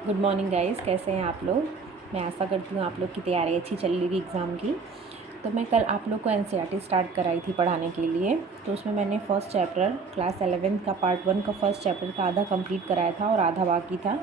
Good morning guys, कैसे हैं आप लोग। मैं आशा करती हूँ आप लोग की तैयारी अच्छी चल रही है एग्ज़ाम की। तो मैं कल आप लोग को एनसीईआरटी स्टार्ट कराई थी पढ़ाने के लिए। तो उसमें मैंने फ़र्स्ट चैप्टर क्लास 11 का पार्ट 1 का फ़र्स्ट चैप्टर का आधा कंप्लीट कराया था और आधा बाकी था।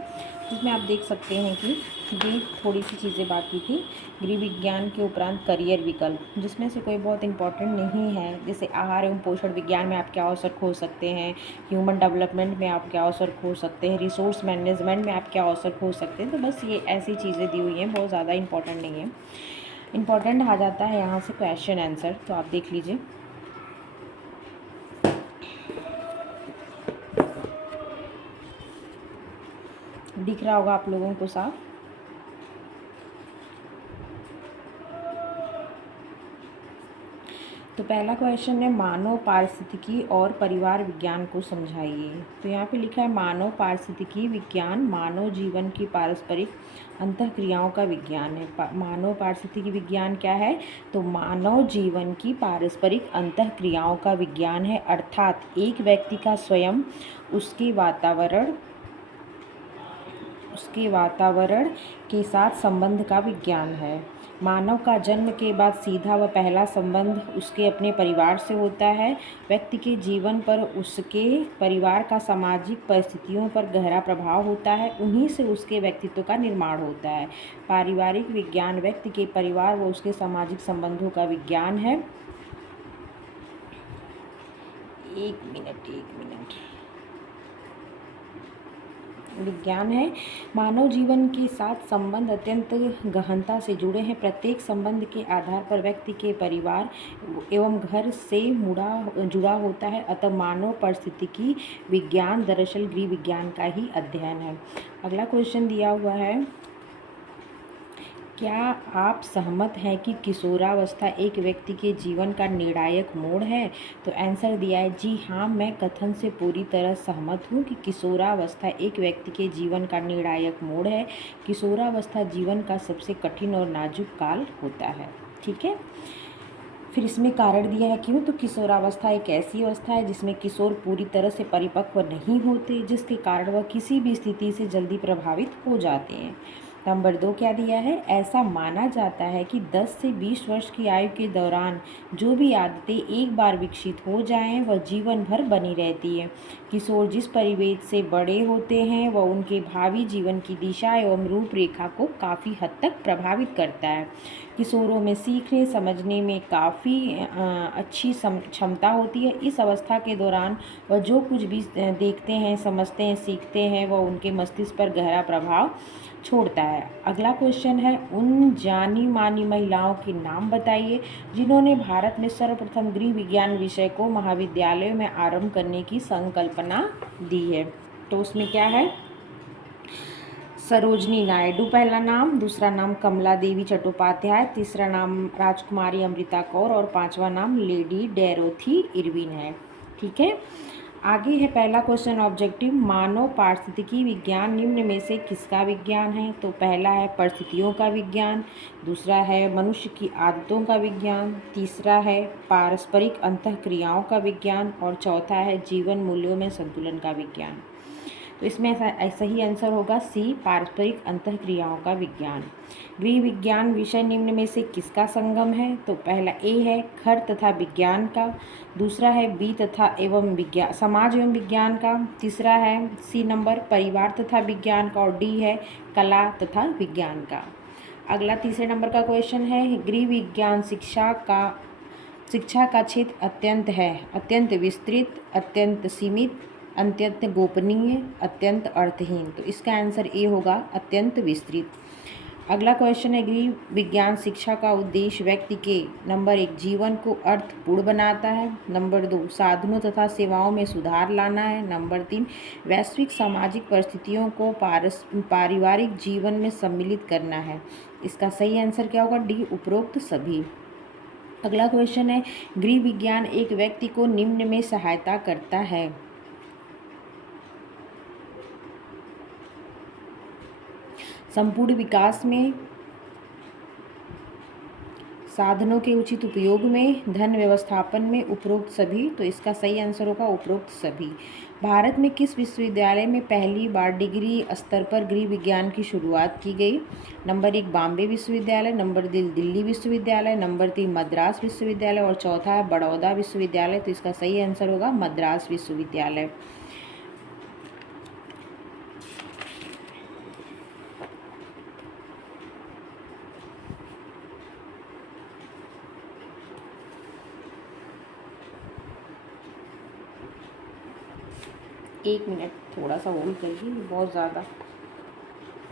जिसमें आप देख सकते हैं कि ये थोड़ी सी चीज़ें बाकी थी। गृह विज्ञान के उपरांत करियर विकल्प, जिसमें से कोई बहुत इंपॉर्टेंट नहीं है। जैसे आहार एवं पोषण विज्ञान में आप क्या अवसर खो सकते हैं, ह्यूमन डेवलपमेंट में आप क्या अवसर खो सकते हैं, रिसोर्स मैनेजमेंट में आप क्या अवसर खो सकते हैं। तो बस ये ऐसी चीज़ें दी हुई हैं, बहुत ज़्यादा इंपॉर्टेंट नहीं है। इम्पॉर्टेंट आ जाता है यहाँ से क्वेश्चन आंसर, तो आप देख लीजिए। दिख रहा होगा आप लोगों को साफ। तो पहला क्वेश्चन है मानव पारिस्थितिकी और परिवार विज्ञान को समझाइए। तो यहाँ पे लिखा है मानव पारिस्थितिकी विज्ञान मानव जीवन की पारस्परिक अंतःक्रियाओं का विज्ञान है। मानव पारिस्थितिकी विज्ञान क्या है? तो मानव जीवन की पारस्परिक अंतःक्रियाओं का विज्ञान है, अर्थात एक व्यक्ति का स्वयं उसके वातावरण के साथ संबंध का विज्ञान है। मानव का जन्म के बाद सीधा व पहला संबंध उसके अपने परिवार से होता है। व्यक्ति के जीवन पर उसके परिवार का सामाजिक परिस्थितियों पर गहरा प्रभाव होता है, उन्हीं से उसके व्यक्तित्व का निर्माण होता है। पारिवारिक विज्ञान व्यक्ति के परिवार व उसके सामाजिक संबंधों का विज्ञान है। एक मिनट विज्ञान है। मानव जीवन के साथ संबंध अत्यंत गहनता से जुड़े हैं। प्रत्येक संबंध के आधार पर व्यक्ति के परिवार एवं घर से जुड़ा होता है। अतः मानव परिस्थितिकी विज्ञान दरअसल गृह विज्ञान का ही अध्ययन है। अगला क्वेश्चन दिया हुआ है, क्या आप सहमत हैं कि किशोरावस्था एक व्यक्ति के जीवन का निर्णायक मोड़ है? तो आंसर दिया है जी हाँ, मैं कथन से पूरी तरह सहमत हूँ कि किशोरावस्था एक व्यक्ति के जीवन का निर्णायक मोड़ है। किशोरावस्था जीवन का सबसे कठिन और नाजुक काल होता है। ठीक है, फिर इसमें कारण दिया है क्यों। तो किशोरावस्था एक ऐसी अवस्था है जिसमें किशोर पूरी तरह से परिपक्व नहीं होते, जिसके कारण वह किसी भी स्थिति से जल्दी प्रभावित हो जाते हैं। नंबर 2 क्या दिया है, ऐसा माना जाता है कि 10 से 20 वर्ष की आयु के दौरान जो भी आदतें एक बार विकसित हो जाएं वह जीवन भर बनी रहती है। किशोर जिस परिवेश से बड़े होते हैं वह उनके भावी जीवन की दिशा एवं रूपरेखा को काफ़ी हद तक प्रभावित करता है। किशोरों में सीखने समझने में काफ़ी अच्छी क्षमता होती है। इस अवस्था के दौरान वह जो कुछ भी देखते हैं, समझते हैं, सीखते हैं, वह उनके मस्तिष्क पर गहरा प्रभाव छोड़ता है। अगला क्वेश्चन है, उन जानी मानी महिलाओं के नाम बताइए जिन्होंने भारत में सर्वप्रथम गृह विज्ञान विषय को महाविद्यालय में आरंभ करने की संकल्पना दी है। तो उसमें क्या है, सरोजनी नायडू पहला नाम, दूसरा नाम कमला देवी चट्टोपाध्याय, तीसरा नाम राजकुमारी अमृता कौर और पांचवा नाम लेडी डोरोथी इरविन है। ठीक है, आगे है पहला क्वेश्चन ऑब्जेक्टिव, मानव पारिस्थितिकी विज्ञान निम्न में से किसका विज्ञान है? तो पहला है परिस्थितियों का विज्ञान, दूसरा है मनुष्य की आदतों का विज्ञान, तीसरा है पारस्परिक अंतःक्रियाओं का विज्ञान और चौथा है जीवन मूल्यों में संतुलन का विज्ञान। तो इसमें ऐसा ही आंसर होगा सी, पारस्परिक अंतःक्रियाओं का विज्ञान। गृह विज्ञान विषय निम्न में से किसका संगम है? तो पहला ए है घर तथा विज्ञान का, दूसरा है बी तथा एवं विज्ञान समाज एवं विज्ञान का, तीसरा है सी नंबर परिवार तथा विज्ञान का और डी है कला तथा विज्ञान का। अगला तीसरे नंबर का क्वेश्चन है, गृह विज्ञान शिक्षा का क्षेत्र अत्यंत विस्तृत, अत्यंत सीमित, अत्यंत गोपनीय, अत्यंत अर्थहीन। तो इसका आंसर ए होगा अत्यंत विस्तृत। अगला क्वेश्चन है, गृह विज्ञान शिक्षा का उद्देश्य व्यक्ति के नंबर 1 जीवन को अर्थपूर्ण बनाता है, नंबर 2 साधनों तथा सेवाओं में सुधार लाना है, नंबर 3 वैश्विक सामाजिक परिस्थितियों को पारिवारिक जीवन में सम्मिलित करना है। इसका सही आंसर क्या होगा, डी उपरोक्त सभी। अगला क्वेश्चन है, गृह विज्ञान एक व्यक्ति को निम्न में सहायता करता है। संपूर्ण विकास में, साधनों के उचित उपयोग में, धन व्यवस्थापन में, उपरोक्त सभी। तो इसका सही आंसर होगा उपरोक्त सभी। भारत में किस विश्वविद्यालय में पहली बार डिग्री स्तर पर गृह विज्ञान की शुरुआत की गई? नंबर 1 बॉम्बे विश्वविद्यालय, नंबर 2 दिल्ली विश्वविद्यालय, नंबर 3 मद्रास विश्वविद्यालय और चौथा है बड़ौदा विश्वविद्यालय। तो इसका सही आंसर होगा मद्रास विश्वविद्यालय। एक मिनट थोड़ा सा होल्ड करिए, बहुत ज़्यादा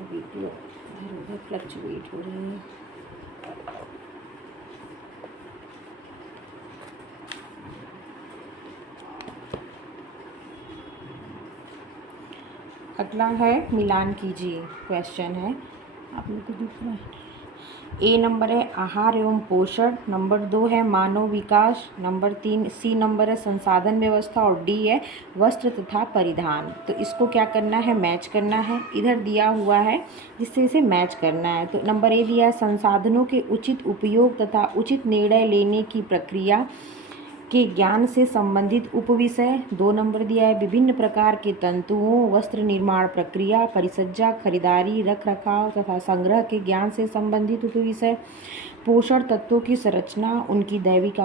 वीडियो इधर उधर फ्लक्चुएट हो रही है। अगला है मिलान कीजिए क्वेश्चन है, आप लोग को दिख रहा है। ए नंबर है आहार एवं पोषण, नंबर 2 है मानव विकास, नंबर 3 सी नंबर है संसाधन व्यवस्था और डी है वस्त्र तथा परिधान। तो इसको क्या करना है, मैच करना है। इधर दिया हुआ है जिससे इसे मैच करना है। तो नंबर ए दिया है संसाधनों के उचित उपयोग तथा उचित निर्णय लेने की प्रक्रिया के ज्ञान से संबंधित उपविषय। 2 नंबर दिया है विभिन्न प्रकार के तंतुओं, वस्त्र निर्माण प्रक्रिया, परिसज्जा, खरीदारी, रख रखाव तथा संग्रह के ज्ञान से संबंधित उपविषय। पोषण तत्वों की संरचना, उनकी दैनिक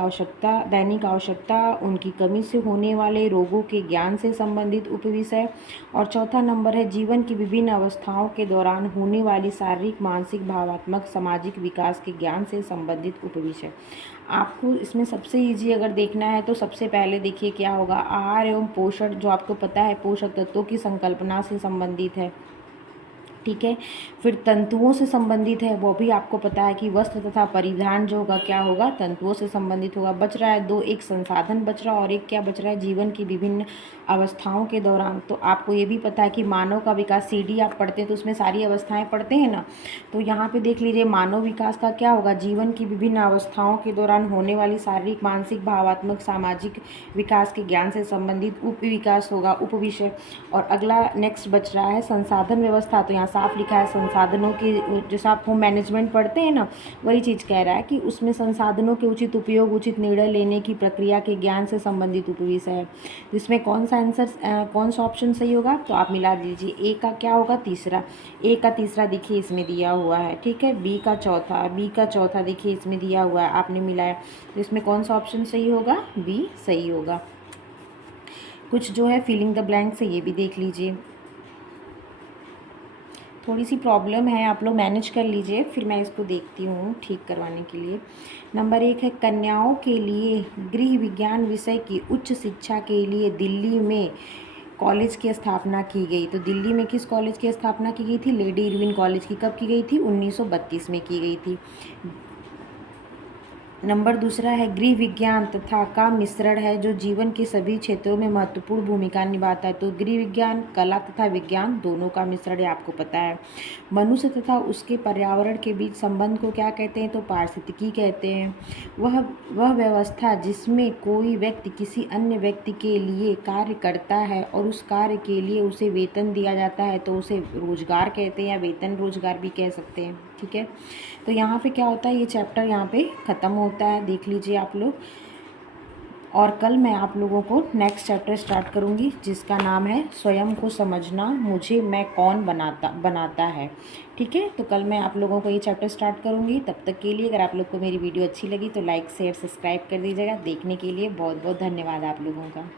आवश्यकता, उनकी कमी से होने वाले रोगों के ज्ञान से संबंधित उपविषय। और चौथा नंबर है जीवन की विभिन्न अवस्थाओं के दौरान होने वाली शारीरिक, मानसिक, भावात्मक, सामाजिक विकास के ज्ञान से संबंधित उपविषय। आपको इसमें सबसे ईजी अगर देखना है तो सबसे पहले देखिए क्या होगा, आहार एवं पोषण जो आपको पता है पोषक तत्वों की संकल्पना से संबंधित है, ठीक है। फिर तंतुओं से संबंधित है, वो भी आपको पता है कि वस्त्र तथा परिधान जो होगा क्या होगा, तंतुओं से संबंधित होगा। बच रहा है 2, एक संसाधन बच रहा और एक क्या बच रहा है, जीवन की विभिन्न अवस्थाओं के दौरान। तो आपको ये भी पता है कि मानव का विकास CD आप पढ़ते हैं तो उसमें सारी अवस्थाएं पढ़ते हैं ना। तो यहाँ पे देख लीजिए मानव विकास का क्या होगा, जीवन की विभिन्न अवस्थाओं के दौरान होने वाली शारीरिक, मानसिक, भावात्मक, सामाजिक विकास के ज्ञान से संबंधित उप विकास होगा, उपविषय। और अगला नेक्स्ट बच रहा है संसाधन व्यवस्था। तो यहाँ साफ लिखा है संसाधनों की, जैसे आप होम मैनेजमेंट पढ़ते हैं ना, वही चीज़ कह रहा है कि उसमें संसाधनों के उचित उपयोग, उचित निर्णय लेने की प्रक्रिया के ज्ञान से संबंधित उपविषय है। इसमें कौन सा आंसर, कौन सा ऑप्शन सही होगा, तो आप मिला दीजिए। ए का क्या होगा, तीसरा। ए का तीसरा देखिए इसमें दिया हुआ है, ठीक है। बी का चौथा देखिए इसमें दिया हुआ है, आपने मिलाया। तो इसमें कौन सा ऑप्शन सही होगा, बी सही होगा। कुछ जो है फिलिंग द ब्लैंक से ये भी देख लीजिए। थोड़ी सी प्रॉब्लम है, आप लोग मैनेज कर लीजिए, फिर मैं इसको देखती हूँ ठीक करवाने के लिए। नंबर 1 है कन्याओं के लिए गृह विज्ञान विषय की उच्च शिक्षा के लिए दिल्ली में कॉलेज की स्थापना की गई। तो दिल्ली में किस कॉलेज की स्थापना की गई थी, लेडी इरविन कॉलेज की। कब की गई थी, 1932 में की गई थी। नंबर दूसरा है गृह विज्ञान तथा का मिश्रण है जो जीवन के सभी क्षेत्रों में महत्वपूर्ण भूमिका निभाता है। तो गृह विज्ञान कला तथा विज्ञान दोनों का मिश्रण है, आपको पता है। मनुष्य तथा उसके पर्यावरण के बीच संबंध को क्या कहते हैं, तो पारिस्थितिकी कहते हैं। वह व्यवस्था जिसमें कोई व्यक्ति किसी अन्य व्यक्ति के लिए कार्य करता है और उस कार्य के लिए उसे वेतन दिया जाता है, तो उसे रोजगार कहते हैं या वेतन रोजगार भी कह सकते हैं, ठीक है। तो यहाँ पे क्या होता है, ये चैप्टर यहाँ पे ख़त्म होता है, देख लीजिए आप लोग। और कल मैं आप लोगों को नेक्स्ट चैप्टर स्टार्ट करूँगी जिसका नाम है स्वयं को समझना, मुझे मैं कौन बनाता है, ठीक है। तो कल मैं आप लोगों को ये चैप्टर स्टार्ट करूँगी। तब तक के लिए अगर आप लोग को मेरी वीडियो अच्छी लगी तो लाइक शेयर सब्सक्राइब कर दीजिएगा। देखने के लिए बहुत बहुत धन्यवाद आप लोगों का।